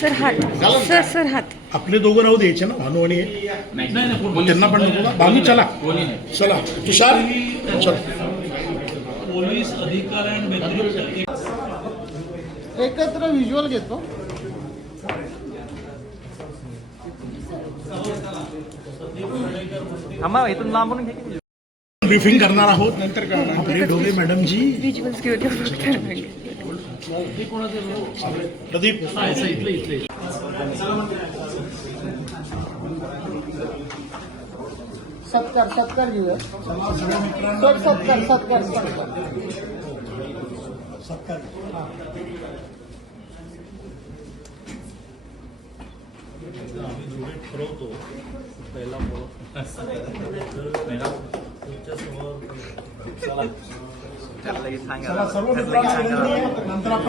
Sir हात sir हात आपले दोघं राहू द्यायचे ना भानू आणि त्यांना पण नको का? भानू चला चला तुषार चल पोलीस अधिकाऱ्यांव्यतिरिक्त एकत्र व्हिज्युअल घेतो. इथून लांबून घे. ब्रीफिंग करणार आहोत नंतर करणार. आपले ढोले मॅडम जी व्हिज्युअल्स घेऊ प्रदीप इथले सत्कार घेऊया. सत्कार आम्ही जोडे ठरवतो पहिला तुमच्या समोर त्याला लगेच सांगा. सर्व मित्रांना नंतर